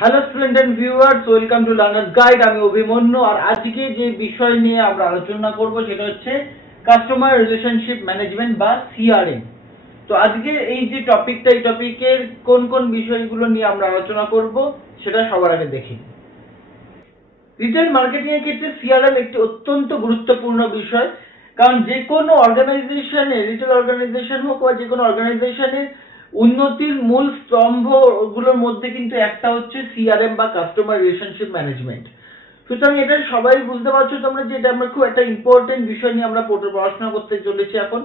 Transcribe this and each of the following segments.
Hello student and viewers, welcome to Learners Guide. আমি অভিমন্যু। আর আজকে যে বিষয় নিয়ে আমরা আলোচনা করব সেটা হচ্ছে কাস্টমার রিলেশনশিপ ম্যানেজমেন্ট বা সিআরএম। তো আজকে এই যে টপিকটা, এই টপিকের কোন কোন বিষয়গুলো নিয়ে আমরা আলোচনা করব সেটা সবার আগে দেখি। রিটেল মার্কেটিং এর ক্ষেত্রে সিআরএম একটি অত্যন্ত গুরুত্বপূর্ণ বিষয়, কারণ যে কোনো অর্গানাইজেশনে, রিটেল অর্গানাইজেশন হোক বা যে কোনো অর্গানাইজেশনের উন্নতির মূল স্তম্ভগুলোর মধ্যে কিন্তু একটা হচ্ছে সিআরএম বা কাস্টমার রিলেশনশিপ ম্যানেজমেন্ট। সুতরাং এটা সবাই বুঝতে পারছো তোমরা যে এটা আমরা খুব একটা ইম্পর্টেন্ট বিষয় নিয়ে আমরা পড়াশোনা করতে চলেছি এখন।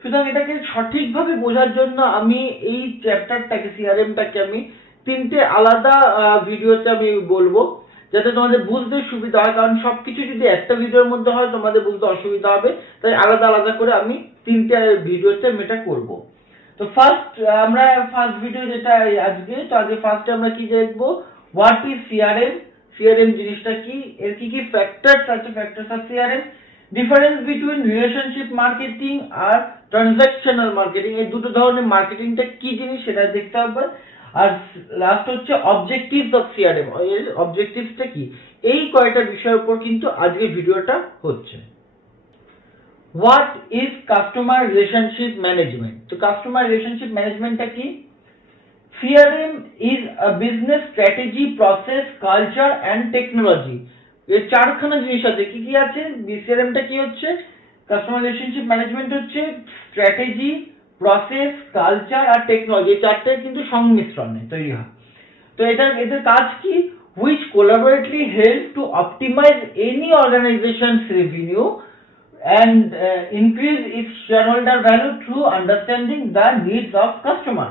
সুতরাং এটাকে সঠিকভাবে বোঝার জন্য আমি এই চ্যাপ্টারটাকে, সিআরএমটাকে আমি তিনটে আলাদা ভিডিওতে আমি বলবো, যাতে তোমাদের বুঝতে সুবিধা হয়। কারণ সবকিছু যদি একটা ভিডিওর মধ্যে হয় তোমাদের বুঝতে অসুবিধা হবে, তাই আলাদা আলাদা করে আমি তিনটে ভিডিওতে আমি এটা করবো। তো আমরা ফার্স্ট ভিডিও যেটা আজকে, তো আজকে ফার্স্টে আমরা কি দেখবো, হোয়াট ইজ সিআরএম, সিআরএম জিনিসটা কি, এর কি কি ফ্যাক্টরস আছে, factors of CRM, difference between relationship marketing আর ট্রানজাকশনাল মার্কেটিং, এই দুটো ধরনের মার্কেটিংটা কি জিনিস সেটা দেখতে হবে। আর লাস্ট হচ্ছে অবজেক্টিভস অফ সিআরএম, এর অবজেক্টিভসটা কি। এই কয়টা বিষয়ের উপর কিন্তু আজকে ভিডিওটা হচ্ছে। What is customer relationship management? তো কাস্টমার রিলেশনশিপ ম্যানেজমেন্টটা কি? CRM is a business strategy, process, culture and technology. এর চারখানা জিনিস আছে। কি কি আছে? CRM টা কি হচ্ছে? কাস্টমার রিলেশনশিপ ম্যানেজমেন্ট হচ্ছে স্ট্র্যাটেজি, প্রসেস, কালচার আর টেকনোলজি, এই চারটে কিন্তু সংমিশ্রণে তৈরি হয়। তো এদের কাজ কি? which collaboratively help to optimize any organization's revenue and increase its shareholder value through understanding the needs of customer।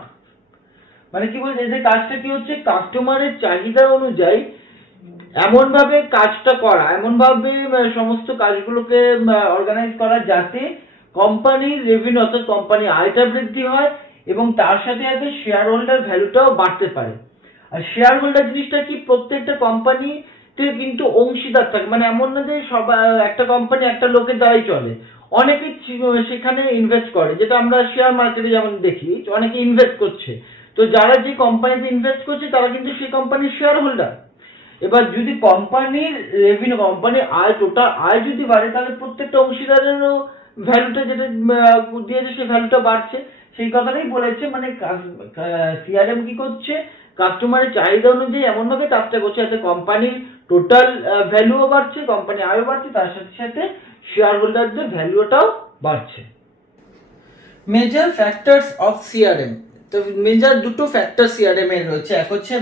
মানে কি বলছে, এদের কাজটা কি হচ্ছে, কাস্টমারের চাহিদা অনুযায়ী এমন ভাবে কাজটা করা, এমন ভাবে সমস্ত কাজগুলোকে অর্গানাইজ করা যাতে কোম্পানির রেভিনিউ অর্থাৎ কোম্পানি আয়টা বৃদ্ধি হয় এবং তার সাথে সাথে শেয়ার হোল্ডার ভ্যালুটাও বাড়তে পারে। আর শেয়ার হোল্ডার জিনিসটা কি, প্রত্যেকটা কোম্পানি কিন্তু অংশীদার থাকে। মানে এমন না যে একটা কোম্পানি একটা লোকের দ্বারাই চলে, অনেকে সেখানে ইনভেস্ট করে, যেটা আমরা শেয়ার মার্কেটে যেমন দেখি অনেকে ইনভেস্ট করছে। তো যারা যে কোম্পানিতে ইনভেস্ট করছে তারা কিন্তু সেই কোম্পানির শেয়ার হোল্ডার। এবার যদি কোম্পানির রেভিনিউ, কোম্পানির আয়, টোটাল আয় যদি বাড়ে, তাহলে প্রত্যেকটা অংশীদারেরও ভ্যালুটা যেটা দিয়েছে সেই ভ্যালুটা বাড়ছে। সেই কথাটাই বলেছে। মানে সিআরএম কি করছে, কাস্টমারের চাহিদা অনুযায়ী এমন ভাবে কাজটা করছে যাতে কোম্পানির টোটাল ভ্যালুও বাড়ছে, কোম্পানি আয়ও বাড়ছে, তার সাথে সাথে শেয়ার হোল্ডারদের ভ্যালুটাও বাড়ছে। Major factors of CRM. তো মেজর দুটো ফ্যাক্টর সিআরএম এর রয়েছে, এক হচ্ছে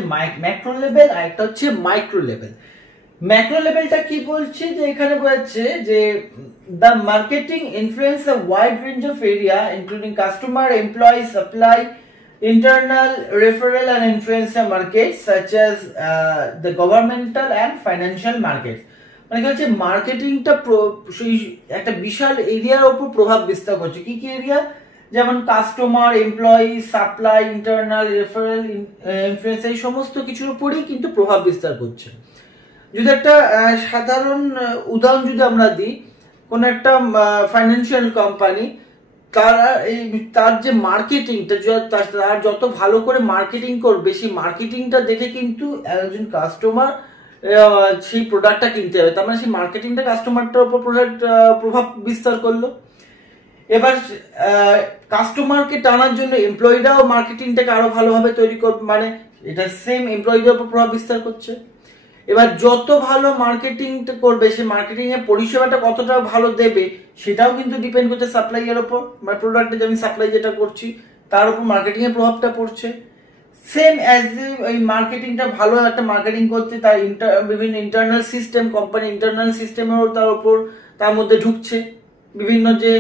ম্যাক্রো লেভেল আর একটা হচ্ছে মাইক্রো লেভেল। ম্যাক্রো লেভেলটা কি বলছে, যে এখানে বলছে যে the marketing influence a wide range of area including customer, employee, supply, internal, referral and influencer markets such as the governmental and financial markets। মানে কি হচ্ছে, মার্কেটিংটা একটা বিশাল এরিয়ার উপর প্রভাব বিস্তার করছে। কি কি এরিয়া? যেমন customer, employee, supply, internal, referral, influencer, এই সমস্ত কিছুর উপরেই কিন্তু প্রভাব বিস্তার করছে। যদি একটা সাধারণ উদাহরণ যদি আমরা দিই, কোন একটা ফাইন্যান্সিয়াল কোম্পানি, তার যে মার্কেটিংটা, তার যত ভালো করে মার্কেটিং করবে, সেই মার্কেটিংটা দেখে কিন্তু একজন কাস্টমার সেই প্রোডাক্টটা কিনতে হবে। তার মানে সেই মার্কেটিংটা কাস্টমারটার উপর প্রভাব বিস্তার করলো। এবার কাস্টমারকে টানার জন্য এমপ্লয়িরাও মার্কেটিংটাকে আরো ভালোভাবে তৈরি করবে, মানে এটা সেম এমপ্লয়িদের উপর প্রভাব বিস্তার করছে। এবার যত ভালো মার্কেটিংটা করবে, সে মার্কেটিং এর পরিষেবাটা কতটা ভালো দেবে সেটাও কিন্তু ডিপেন্ড করছে সাপ্লাই এর উপর। মানে প্রোডাক্টে যে আমি সাপ্লাই যেটা করছি তার উপর মার্কেটিং এর প্রভাবটা পড়ছে। সেম অ্যাজ এই মার্কেটিংটা ভালো একটা মার্কেটিং করতে তার বিভিন্ন ইন্টারনাল সিস্টেম, কোম্পানি ইন্টারনাল সিস্টেমেও তার মধ্যে ঢুকছে। বিভিন্ন যে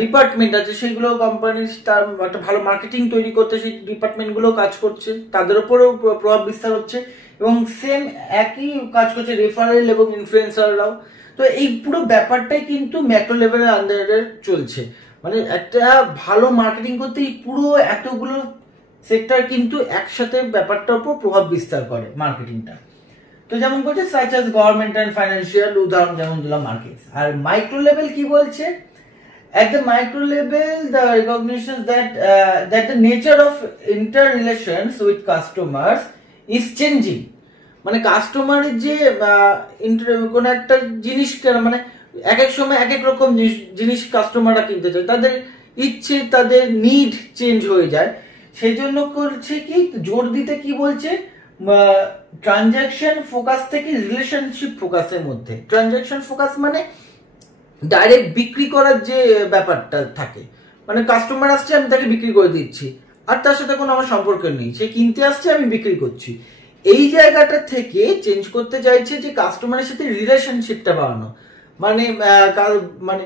ডিপার্টমেন্ট আছে সেগুলো কোম্পানির তার একটা ভালো মার্কেটিং তৈরি করতে সেই ডিপার্টমেন্টগুলো কাজ করছে, তাদের উপরেও প্রভাব বিস্তার হচ্ছে। এবং সেম একই কাজ করছে রেফারেল এবং ইনফ্লুয়েন্সাররাও। তো এই পুরো ব্যাপারটাই কিন্তু ম্যাক্রো লেভেলের আন্ডারে চলছে। মানে একটা ভালো মার্কেটিং করতে এই পুরো এতগুলো সেক্টর কিন্তু একসাথে ব্যাপারটার উপর প্রভাব বিস্তার করে মার্কেটিংটা। তো যেমন বলছে such as government and financial, উদাহরণ যেমন দিলাম মার্কেটস। আর মাইক্রো লেভেল কি বলছে, at the micro level the recognition that the nature of interrelations with customers is changing মানে কাস্টমারের যে কোনো একটা জিনিস মানে এক এক সময় এক এক রকম জিনিস কাস্টমাররা কিনতে চায়, তাদের ইচ্ছে তাদের নিড চেঞ্জ হয়ে যায়। সেই জন্য করছে কি জোর দিতে কি বলছে, ট্রানজাকশন ফোকাস থেকে রিলেশনশিপ ফোকাসের মধ্যে। ট্রানজাকশন ফোকাস মানে ডাইরেক্ট বিক্রি করার যে ব্যাপারটা থাকে, মানে কাস্টমার আসছে আমি তাকে বিক্রি করে দিচ্ছি, আর তার সাথে কোনো আমার সম্পর্ক নেই, সে কিনতে আসছে আমি বিক্রি করছি। এই জায়গাটা থেকে চেঞ্জ করতে চাইছে যে কাস্টমারের সাথে রিলেশনশিপটা বাড়ানো। মানে মানে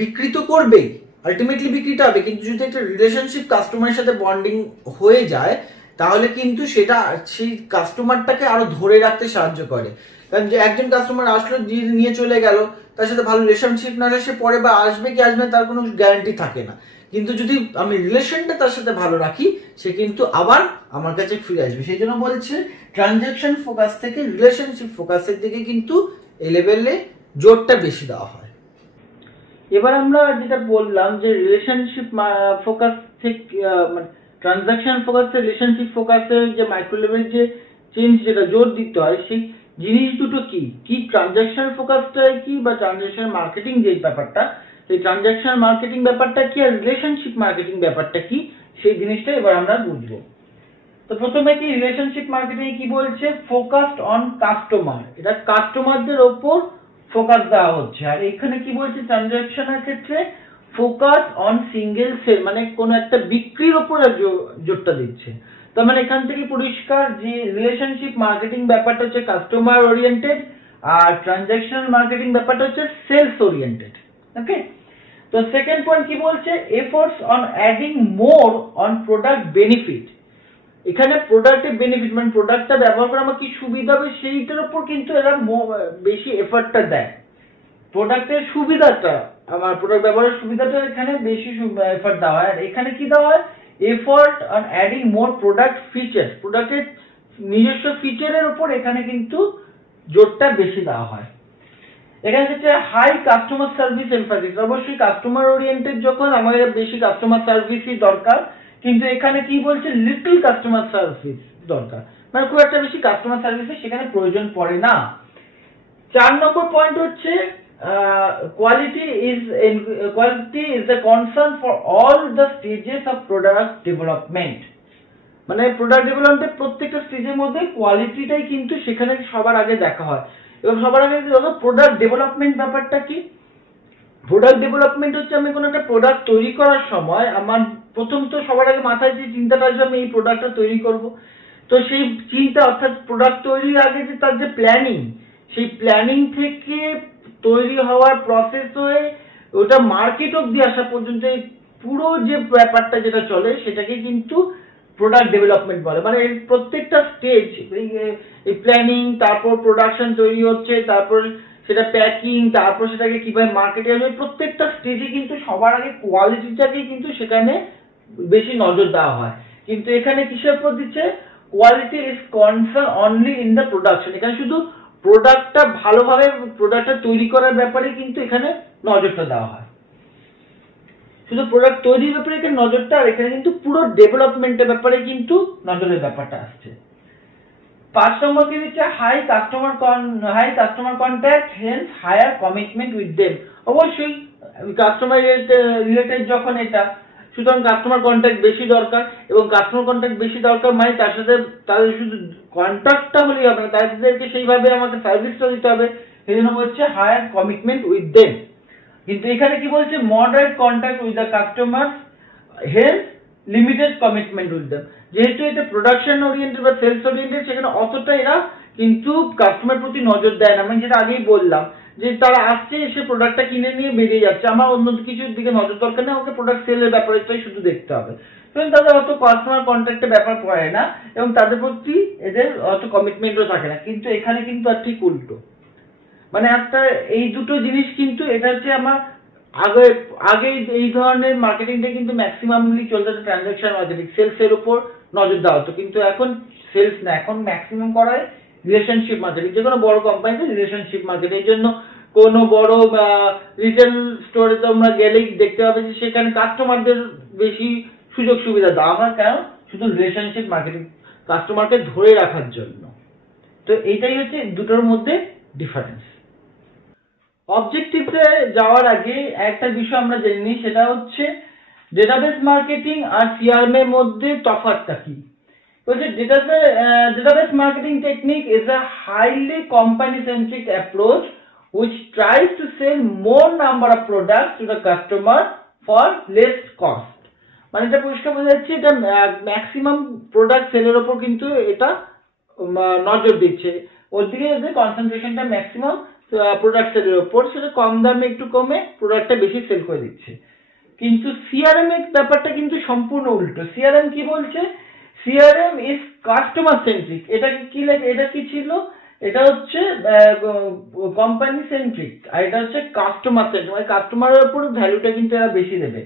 বিক্রি তো করবেই, আলটিমেটলি বিক্রিটা হবে, কিন্তু যদি একটা রিলেশনশিপ কাস্টমারের সাথে বন্ডিং হয়ে যায় তাহলে কিন্তু সেটা সেই কাস্টমারটাকে আরো ধরে রাখতে সাহায্য করে। কারণ যে একজন কাস্টমার আসলো নিয়ে চলে গেল, তার সাথে ভালো রিলেশনশিপ না হলে সে পরে বা আসবে কি আসবে তার কোনো গ্যারান্টি থাকে না। কিন্তু যদি আমি রিলেশনটা তার সাথে ভালো রাখি সে কিন্তু আবার আমার কাছে ফিরে আসবে। সেই জন্য বলছে ট্রানজাকশন ফোকাস থেকে রিলেশনশিপ ফোকাসের দিকে কিন্তু এই লেভেলে জোরটা বেশি দেওয়া হয়। এবার আমরা যেটা বললাম যে রিলেশনশিপ ফোকাস থেকে মানে ট্রানজাকশন ফোকাস থেকে রিলেশনশিপ ফোকাসে যে মাইক্রো লেভেল যে চেঞ্জ যেটা জোর দিতে হয়, সেই জিনিস দুটো কি কি ট্রানজাকশন ফোকাসটা কি বা ট্রানজাকশন মার্কেটিং যে ব্যাপারটা, সেই ট্রানজাকশন মার্কেটিং ব্যাপারটা কি আর রিলেশনশিপ মার্কেটিং ব্যাপারটা কি, সেই জিনিসটা এবার আমরা বুঝবো। তো প্রথমে কি রিলেশনশিপ মার্কেটিং কি বলছে, ফোকাসড অন কাস্টমার, এটা কাস্টমারদের ওপর ফোকাস দেওয়া হচ্ছে। আর এখানে কি বলছে ট্রানজাকশনের ক্ষেত্রে ফোকাস অন সিঙ্গেল সেল, মানে কোন একটা বিক্রির ওপর জোরটা দিচ্ছে। তার মানে এখান থেকে পরিষ্কার যে রিলেশনশিপ মার্কেটিং ব্যাপারটা হচ্ছে কাস্টমার ওরিয়েন্টেড আর ট্রানজাকশনাল মার্কেটিং ব্যাপারটা হচ্ছে সেলস ওরিয়েন্টেড। ওকে, তো সেকেন্ড পয়েন্ট কি বলছে, efforts on adding more on product benefit. এখানে প্রোডাক্টের বেনিফিট মানে প্রোডাক্টটা ব্যবহার করে আমার কি সুবিধা হবে সেইটার উপর কিন্তু এরা বেশি এফর্টটা দেয়। প্রোডাক্টের সুবিধাটা, আমার প্রোডাক্ট ব্যবহারের সুবিধাটা এখানে বেশি এফর্ট দেওয়া হয়। আর এখানে কি দেওয়া হয়, effort on adding more product feature, প্রোডাক্টের নিজস্ব ফিচারের উপর এখানে কিন্তু জোরটা বেশি দেওয়া হয়। এখানে হচ্ছে হাই কাস্টমার সার্ভিস এমফাসিস, অবশ্যই কাস্টমার ওরিয়েন্টেড যখন আমাদের বেশি কাস্টমার সার্ভিসই দরকার, কিন্তু এখানে কি বলছে লিটল কাস্টমার সার্ভিস দরকার, মানে খুব একটা বেশি কাস্টমার সার্ভিসের সেখানে প্রয়োজন পড়ে না। 4 নম্বর পয়েন্ট হচ্ছে quality is the concern for all the stages of product development, মানে প্রোডাক্ট ডেভেলপমেন্টের প্রত্যেকটা স্টেজের মধ্যে কোয়ালিটিটাই কিন্তু সেখানে সবার আগে দেখা হয়। এবং সবার আগে প্রোডাক্ট ডেভেলপমেন্ট ব্যাপারটা কি, প্রোডাক্ট ডেভেলপমেন্ট হচ্ছে আমি কোনো একটা প্রোডাক্ট তৈরি করার সময় আমার প্রথম তো সবার আগে মাথায় যে চিন্তাটা আসবে আমি এই প্রোডাক্টটা তৈরি করব, তো সেই চিন্তা অর্থাৎ প্রোডাক্ট তৈরির আগে যে তার যে প্ল্যানিং, সেই প্ল্যানিং থেকে তৈরি হওয়ার প্রসেস হয়ে ওটা মার্কেট অব্দি আসা পর্যন্ত পুরো যে ব্যাপারটা যেটা চলে সেটাকে কিন্তু প্রোডাক্ট ডেভেলপমেন্ট বলে। মানে এর প্রত্যেকটা স্টেজ, এই প্ল্যানিং, তারপর প্রোডাকশন তৈরি হচ্ছে, তারপর সেটা প্যাকিং, তারপর সেটাকে কিভাবে মার্কেটে আসবে, প্রত্যেকটা স্টেজে কিন্তু সবার আগে কোয়ালিটিটাকে কিন্তু সেখানে বেশি নজর দেওয়া হয়। কিন্তু এখানে কিসের উপর দিচ্ছে, quality is concern only in the production, এখানে শুধু প্রোডাক্টটা ভালোভাবে প্রোডাক্টটা তৈরি করার ব্যাপারে কিন্তু এখানে নজরটা দেওয়া হয়, শুধু প্রোডাক্ট তৈরির ব্যাপারে এখানে নজরটা, আর এখানে কিন্তু পুরো ডেভেলপমেন্টের ব্যাপারে কিন্তু নজরের ব্যাপারটা আসছে। 5 নম্বর কি দিচ্ছে, high customer contact hence higher commitment with them. অবশ্যই কাস্টমার রিলেটেড যখন এটা, সুতরাং কাস্টমার কন্ট্যাক্ট বেশি দরকার, এবং কাস্টমার কন্ট্যাক্ট বেশি দরকার মানে তার সাথে তাদের শুধু কন্ট্যাক্টটা হলেই হবে না, তাদেরকে সেইভাবে আমাকে সার্ভিসটা দিতে হবে, সেই জন্য হচ্ছে হায়ার কমিটমেন্ট উইথ দেম। কিন্তু এখানে কি বলছে, moderate contact with the customer hence limited commitment with them. যেহেতু এটা প্রোডাকশন ওরিয়েন্টেড বা সেলস ওরিয়েন্টেড, সেখানে অতটা এরা কিন্তু কাস্টমার প্রতি নজর দেয় না। আমি যেটা আগেই বললাম যে তারা আসছে, এসে প্রোডাক্টটা কিনে নিয়ে বেরিয়ে যাচ্ছে, আমার অন্য কিছুর দিকে নজর দরকার নেই, আমাকে প্রোডাক্ট সেলের ব্যাপারটাই শুধু দেখতে হবে। এবং তাদের অত কাস্টমার কন্ট্যাক্টের ব্যাপার পড়ে না, এবং তাদের প্রতি এদের অত কমিটমেন্টও থাকে না। কিন্তু এখানে কিন্তু আর ঠিক উল্টো, মানে একটা এই দুটো জিনিস কিন্তু এটা হচ্ছে আমার আগে আগে এই ধরনের মার্কেটিংটা কিন্তু ম্যাক্সিমামলি চলতে ট্রানজাকশন মার্কেটিং, সেলসের উপর নজর দেওয়া হতো, কিন্তু এখন সেলস না, এখন ম্যাক্সিমাম করা হয় রিলেশনশিপ মার্কেটিং। যে কোনো বড় কোম্পানিতে রিলেশনশিপ মার্কেটিং, এই জন্য কোনো বড় রিটেল স্টোরে তোমরা গেলেই দেখতে পাবে যে সেখানে কাস্টমারদের বেশি সুযোগ সুবিধা দেওয়া হয়, কেন, শুধু রিলেশনশিপ মার্কেটিং, কাস্টমারকে ধরে রাখার জন্য। তো এইটাই হচ্ছে দুটোর মধ্যে ডিফারেন্স। অবজেক্টিভে যাওয়ার আগে একটা বিষয় আমরা জেনে নিই, সেটা হচ্ছে ডেটাবেস মার্কেটিং আর সিআরএম এর মধ্যে তফাৎটা কি। বলছে database marketing technique is a highly company centric approach which tries to sell more number of products to the customer for less cost। মানে এটা পরিষ্কার বোঝা যাচ্ছে এটা ম্যাক্সিমাম প্রোডাক্ট সেলের উপর কিন্তু এটা নজর দিচ্ছে, ওর দিকে কনসেন্ট্রেশনটা ম্যাক্সিমাম প্রোডাক্ট সেলের উপর, সেটা কম দামে একটু কমে প্রোডাক্টটা বেশি সেল করে দিচ্ছে। কিন্তু সিআরএম এর ব্যাপারটা কিন্তু সম্পূর্ণ উল্টো। সিআরএম কি বলছে, সিআরএম ইজ কাস্টমার সেন্ট্রিক। এটা কি ছিল, এটা হচ্ছে কোম্পানি সেন্ট্রিক, আর এটা হচ্ছে কাস্টমার সেন্ট্রিক, মানে কাস্টমারের উপর ভ্যালুটা কিন্তু এরা বেশি দেবে।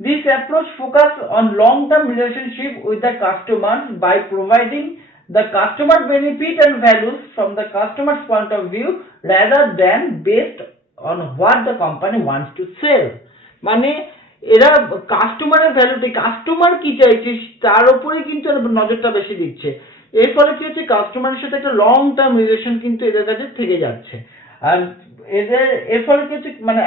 This approach focus on long-term relationship with the customers by providing the customer benefit and values from the customer's point of view rather than based on what the company wants to sell। মানে এরা কাস্টমারের ভ্যালুতে, customer কি চাইছে তার উপরে কিন্তু নজরটা বেশি দিচ্ছে। এর ফলে কি হচ্ছে, কাস্টমারের সাথে একটা লং টার্ম রিলেশন কিন্তু এদের কাছে থেকে যাচ্ছে। আর এর ফলে কি হচ্ছে, মানে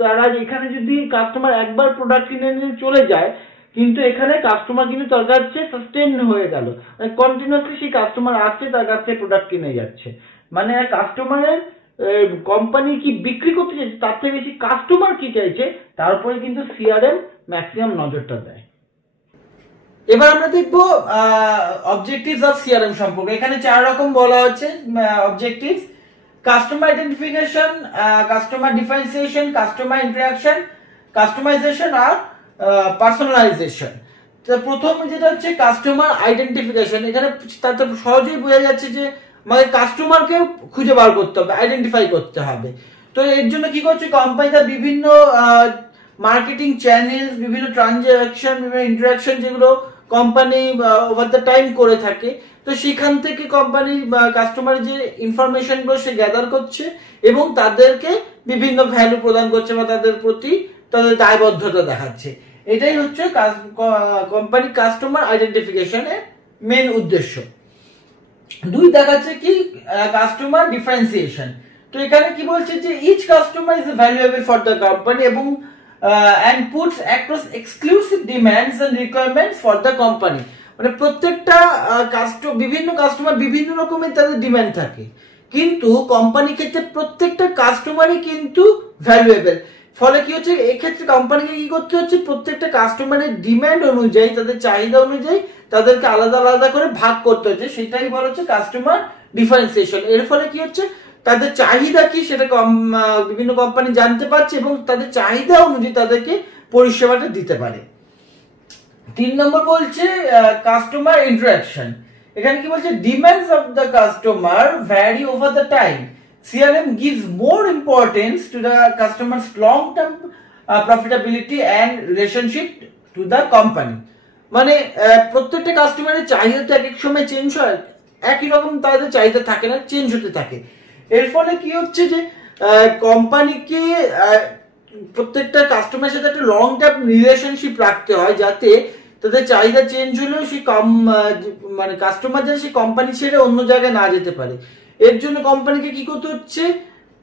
তারা এখানে যদি কাস্টমার একবার প্রোডাক্ট কিনে নিয়ে চলে যায়, কিন্তু এখানে কাস্টমার কিন্তু তার কাছে সাস্টেন হয়ে গেল, মানে কন্টিনিউয়াসলি সেই কাস্টমার আসছে, তার কাছে প্রোডাক্ট কিনে যাচ্ছে। মানে কাস্টমারের কোম্পানি কি বিক্রি করতে চাইছে তার থেকে বেশি কাস্টমার কি চাইছে তার উপরে কিন্তু সিআরএম ম্যাক্সিমাম নজরটা দেয়। এবার আমরা দেখবো অবজেক্টিভস অফ সিআরএম সম্পর্কে। এখানে 4 রকম বলা হচ্ছে objectives: customer identification, customer differentiation, customer interaction, customisation আর পার্সোনালাইজেশন। তো প্রথম যেটা হচ্ছে কাস্টমার আইডেন্টিফিকেশন, এখানে তাতে সহজেই বোঝা যাচ্ছে যে আমাকে কাস্টমারকে খুঁজে বার করতে হবে, আইডেন্টিফাই করতে হবে। তো এর জন্য কি করছে কোম্পানি, তার বিভিন্ন মার্কেটিং চ্যানেল, বিভিন্ন ট্রানজাকশন, বিভিন্ন ইন্টারাকশন যেগুলো কোম্পানি ওভার দ্য টাইম করে থাকে, তো সেখান থেকে কোম্পানি কাস্টমারের যে ইনফরমেশনগুলো সে গ্যাদার করছে এবং তাদেরকে বিভিন্ন ভ্যালু প্রদান করছে বা তাদের প্রতি তাদের দায়বদ্ধতা দেখাচ্ছে। এটাই হচ্ছে কোম্পানি কাস্টমার আইডেন্টিফিকেশনের মেন উদ্দেশ্য। 2 দেখাচ্ছে কি কাস্টমার ডিফারেন্সিয়েশন। তো এখানে কি বলছে যে each customer is valuable for the company এবং and puts across exclusive demands and requirements for the company। মানে প্রত্যেকটা বিভিন্ন কাস্টমার বিভিন্ন রকমের তাদের ডিমান্ড থাকে, কিন্তু কোম্পানি ক্ষেত্রে প্রত্যেকটা কাস্টমারই কিন্তু ভ্যালুয়েবল। ফলে কি হচ্ছে, এক্ষেত্রে কোম্পানিকে কি করতে হচ্ছে, প্রত্যেকটা কাস্টমারের ডিমান্ড অনুযায়ী, তাদের চাহিদা অনুযায়ী তাদেরকে আলাদা আলাদা করে ভাগ করতে হচ্ছে। সেটাই বলা হচ্ছে কাস্টমার ডিফারেন্সিয়েশন। এর ফলে কি হচ্ছে, তাদের চাহিদা কি সেটা বিভিন্ন কোম্পানি জানতে পারছে এবং তাদের চাহিদা অনুযায়ী তাদেরকে পরিষেবাটা দিতে পারে। 3 নম্বর বলছে কাস্টমার ইন্টারঅ্যাকশন। এখানে কি বলছে, demands of the customer vary over the time. CRM gives more importance to the customer's long-term profitability and relationship to the company। মানে প্রত্যেকটা কাস্টমারের চাহিদা তো এক এক সময় চেঞ্জ হয়, একই রকম তাদের চাহিদা থাকে না, চেঞ্জ হতে থাকে। এর ফলে কি হচ্ছে যে কোম্পানিকে প্রত্যেকটা কাস্টমারের সাথে একটা লং টার্ম রিলেশনশিপ রাখতে হয়, যাতে তাদের চাহিদা চেঞ্জ হলেও সেই মানে কাস্টমার যেন সেই কোম্পানি ছেড়ে অন্য জায়গায় না যেতে পারে। এর জন্য কোম্পানিকে কি করতে হচ্ছে,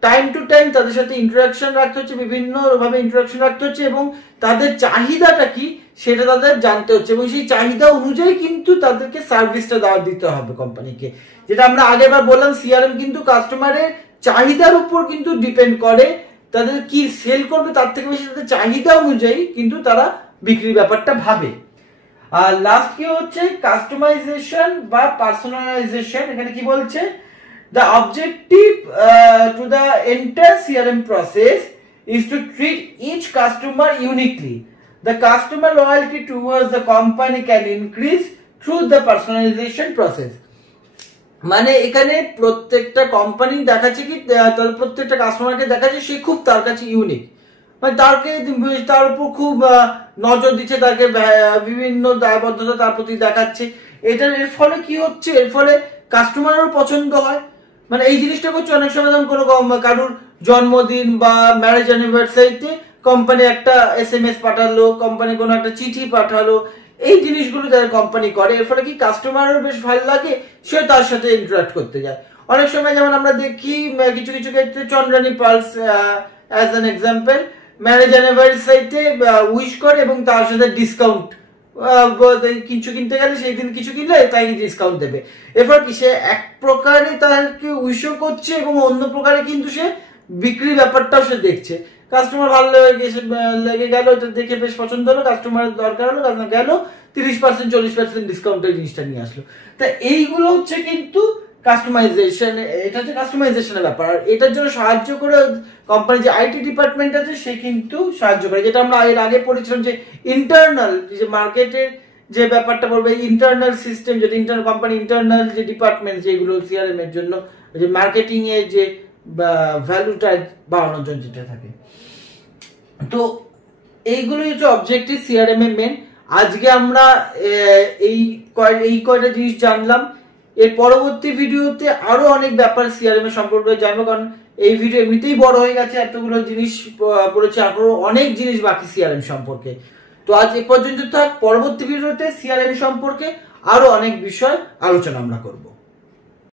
টাইম টু টাইম তাদের সাথে ইন্টারাকশন রাখতে হচ্ছে, বিভিন্ন ভাবে ইন্টারাকশন রাখতে হচ্ছে এবং তাদের চাহিদাটা কি সেটা তাদের জানতে হচ্ছে এবং সেই চাহিদা অনুযায়ী কিন্তু তাদেরকে সার্ভিসটা দিতে হবে কোম্পানিকে। যেটা আমরা আগেরবার বললাম, সিআরএম কিন্তু কাস্টমারের চাহিদার উপর কিন্তু ডিপেন্ড করে, তাদের কি সেল করবে তার থেকে বেশি তাদের চাহিদা অনুযায়ী কিন্তু তারা বিক্রির ব্যাপারটা ভাবে। আর লাস্ট কি হচ্ছে কাস্টমাইজেশন বা পার্সোনালাইজেশন। এখানে কি বলছে, the objective to the entire CRM process is to treat each customer uniquely. The customer loyalty towards the company can increase through the personalization process। মানে এখানে প্রত্যেকটা কোম্পানি দেখাচ্ছে কি তার প্রত্যেকটা কাস্টমারকে দেখাচ্ছে সে খুব তার কাছে ইউনিক, মানে তার উপর খুব নজর দিচ্ছে, তাকে বিভিন্ন দায়বদ্ধতা তার প্রতি দেখাচ্ছে। এর ফলে কি হচ্ছে, এর ফলে কাস্টমারেরও পছন্দ হয়। মানে এই জিনিসটা করছে অনেক সময় যেমন কোনো কারুর জন্মদিন বা ম্যারেজ অ্যানিভার্সারিতে কোম্পানি একটা SMS পাঠালো, কোম্পানি কোনো একটা চিঠি পাঠালো, এই জিনিসগুলো যারা কোম্পানি করে, এর ফলে কি কাস্টমারের বেশ ভালো লাগে, সে তার সাথে ইন্টারাক্ট করতে যায়। অনেক সময় যেমন আমরা দেখি কিছু কিছু ক্ষেত্রে Chandrani pearls as an example, marriage অ্যানিভার্সারিতে উইশ করে এবং তার সাথে ডিসকাউন্ট, কিছু কিনতে গেলে সেই দিন কিছু কিনলে তাই ডিসকাউন্ট দেবে। এরপর কি সে এক প্রকারে তাকে উইশও করছে এবং অন্য প্রকারে কিন্তু সে বিক্রি ব্যাপারটাও সে দেখছে। কাস্টমার ভালো লেগে গেল, এটা দেখে বেশ পছন্দ হলো, কাস্টমারের দরকার হলো, গেল 30% 40% ডিসকাউন্টের জিনিসটা নিয়ে আসলো। তা এইগুলো হচ্ছে কিন্তু কাস্টমাইজেশন, এটা হচ্ছে কাস্টমাইজেশনের ব্যাপার। আর এটার জন্য সাহায্য করে কোম্পানির যে আইটি ডিপার্টমেন্ট আছে সে কিন্তু সাহায্য করে, যেটা আমরা এর আগে পড়েছিলাম যে ইন্টারনাল যে মার্কেটের যে ব্যাপারটা বলবে, ইন্টারনাল সিস্টেম, যেটা ইন্টারনাল কোম্পানি ইন্টারনাল যে ডিপার্টমেন্ট যেগুলো সিআরএম এর জন্য যে মার্কেটিং এর যে ভ্যালুটা বাড়ানোর জন্য যেটা থাকে। তো এইগুলো হচ্ছে অবজেক্টিভ সিআরএম এর মেন। আজকে আমরা এই কয়টা জিনিস জানলাম। এর পরবর্তী ভিডিওতে আরো অনেক ব্যাপার সিআরএম এর সম্পর্কে জানবো, কারণ এই ভিডিও এমনিতেই বড় হয়ে গেছে, এতগুলো জিনিস পড়েছে, আরো অনেক জিনিস বাকি সিআরএম সম্পর্কে। তো আজ এ পর্যন্ত থাক, পরবর্তী ভিডিওতে সিআরএম সম্পর্কে আরো অনেক বিষয় আলোচনা আমরা করব।